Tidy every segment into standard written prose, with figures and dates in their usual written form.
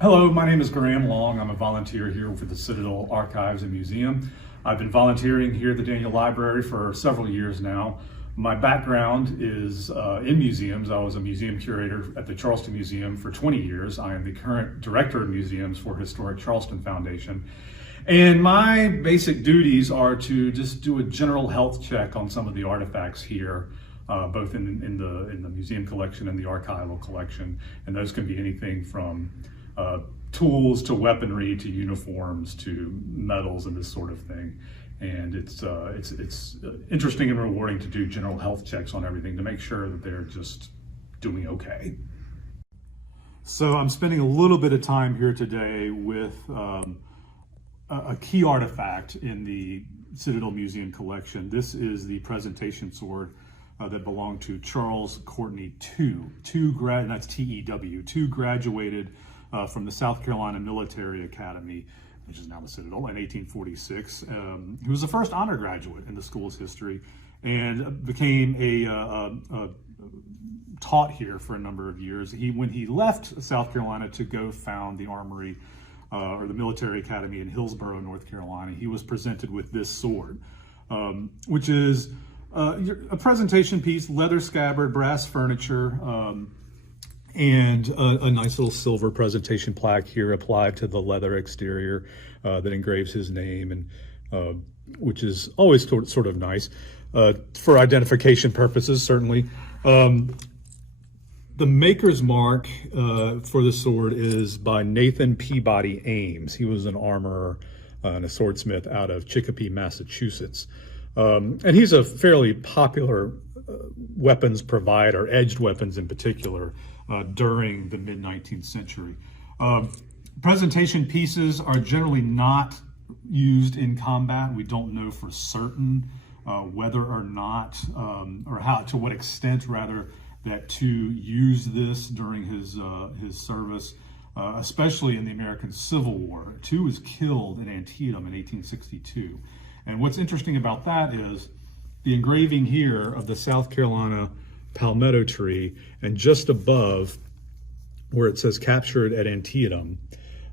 Hello, my name is Grahame Long. I'm a volunteer here for the Citadel Archives and Museum. I've been volunteering here at the Daniel Library for several years now. My background is in museums. I was a museum curator at the Charleston Museum for 20 years. I am the current director of museums for Historic Charleston Foundation. And my basic duties are to just do a general health check on some of the artifacts here, both in the museum collection and the archival collection. And those can be anything from tools to weaponry to uniforms to medals and this sort of thing. And it's interesting and rewarding to do general health checks on everything to make sure that they're just doing okay. So I'm spending a little bit of time here today with a key artifact in the Citadel Museum collection. This is the presentation sword that belonged to Charles Courtney II. That's T-E-W. Two graduated from the South Carolina Military Academy, which is now the Citadel, in 1846. He was the first honor graduate in the school's history and became taught here for a number of years. When he left South Carolina to go found the Armory or the Military Academy in Hillsborough, North Carolina, he was presented with this sword, which is a presentation piece, leather scabbard, brass furniture, and a nice little silver presentation plaque here applied to the leather exterior that engraves his name, and which is always sort of nice for identification purposes, certainly. The maker's mark for the sword is by Nathan Peabody Ames. He was an armorer and a swordsmith out of Chicopee, Massachusetts. And he's a fairly popular weapons provider, edged weapons in particular, during the mid-19th century. Presentation pieces are generally not used in combat. We don't know for certain whether or not, or how, to what extent rather, that Tew used this during his service, especially in the American Civil War. Tew was killed in Antietam in 1862. And what's interesting about that is the engraving here of the South Carolina palmetto tree, and just above where it says captured at Antietam,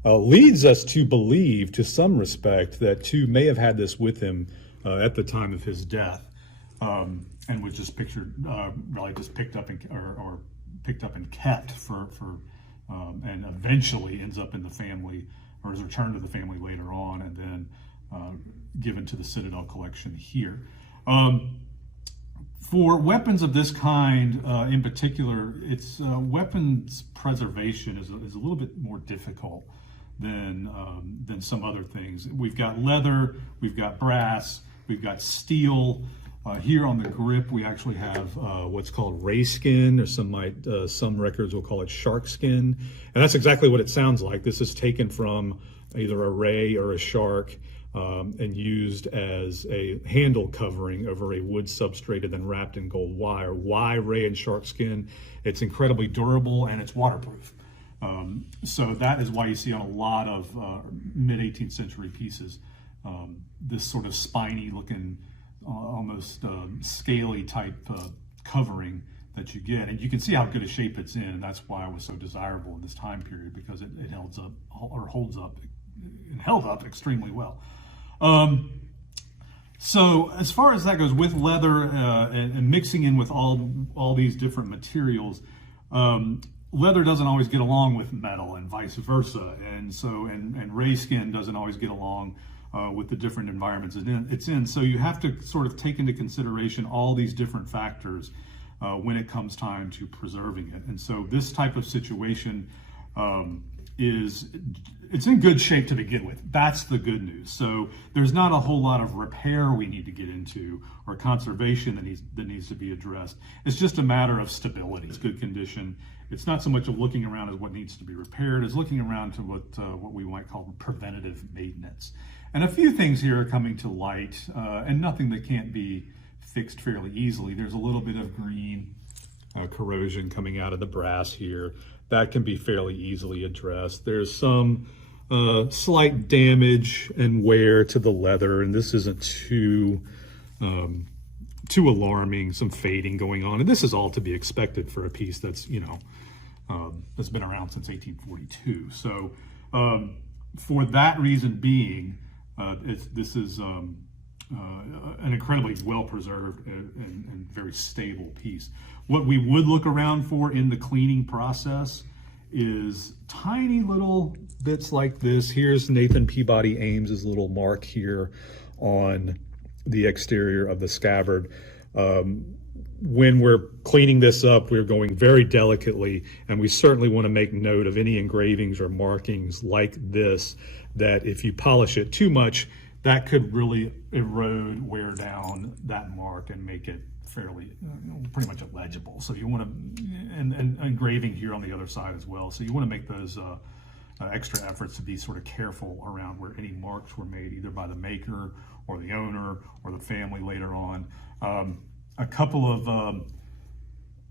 leads us to believe to some respect that Tew may have had this with him at the time of his death, and was just really just picked up and picked up and kept for and eventually ends up in the family, or is returned to the family later on, and then given to the Citadel collection here. For weapons of this kind, in particular, it's weapons preservation is a little bit more difficult than some other things. We've got leather, we've got brass, we've got steel. Here on the grip, we actually have what's called ray skin, or some records will call it shark skin, and that's exactly what it sounds like. This is taken from either a ray or a shark, and used as a handle covering over a wood substrate and then wrapped in gold wire. Why ray and shark skin? It's incredibly durable and it's waterproof. So that is why you see on a lot of mid-18th century pieces this sort of spiny looking, almost scaly type covering that you get. And you can see how good a shape it's in, and that's why it was so desirable in this time period, because it held up extremely well. So as far as that goes, with leather and mixing in with all these different materials, leather doesn't always get along with metal and vice versa, and ray skin doesn't always get along with the different environments it's in. So you have to sort of take into consideration all these different factors when it comes time to preserving it. And so this type of situation it's in good shape to begin with. That's the good news. So there's not a whole lot of repair we need to get into, or conservation that needs to be addressed. It's just a matter of stability. It's good condition. It's not so much of looking around as what needs to be repaired, as looking around to what we might call preventative maintenance. And a few things here are coming to light, and nothing that can't be fixed fairly easily. There's a little bit of green corrosion coming out of the brass here. That can be fairly easily addressed. There's some slight damage and wear to the leather, and this isn't too alarming. Some fading going on, and this is all to be expected for a piece that's that's been around since 1842. So for that reason being, this is an incredibly well-preserved and very stable piece. What we would look around for in the cleaning process is tiny little bits like this. Here's Nathan Peabody Ames's little mark here on the exterior of the scabbard. When we're cleaning this up, we're going very delicately, and we certainly want to make note of any engravings or markings like this, that if you polish it too much, that could really erode, wear down that mark and make it fairly, pretty much illegible. So you want to, and engraving here on the other side as well. So you want to make those extra efforts to be sort of careful around where any marks were made, either by the maker or the owner or the family later on. A couple of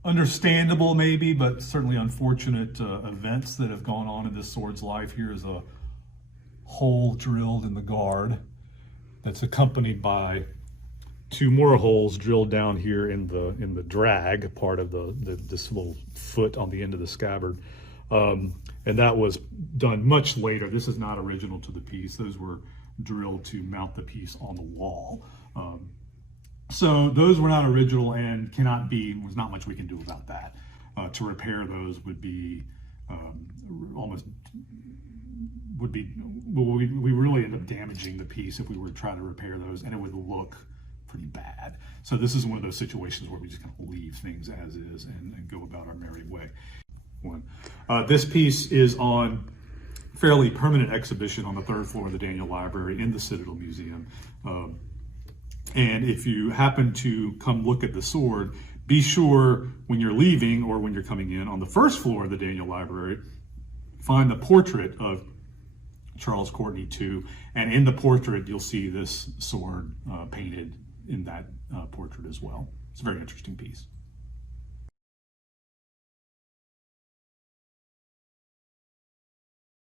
understandable maybe, but certainly unfortunate events that have gone on in this sword's life. Here is a hole drilled in the guard that's accompanied by 2 more holes drilled down here in the drag part of this little foot on the end of the scabbard. And that was done much later. This is not original to the piece. Those were drilled to mount the piece on the wall. So those were not original and cannot be, there's not much we can do about that. To repair those would be we really end up damaging the piece if we were to try to repair those, and it would look pretty bad. So this is one of those situations where we just kind of leave things as is and go about our merry way. This piece is on fairly permanent exhibition on the 3rd floor of the Daniel Library in the Citadel Museum. And if you happen to come look at the sword, be sure when you're leaving or when you're coming in on the 1st floor of the Daniel Library, find the portrait of Charles Courtney II, and in the portrait you'll see this sword painted in that portrait as well. It's a very interesting piece.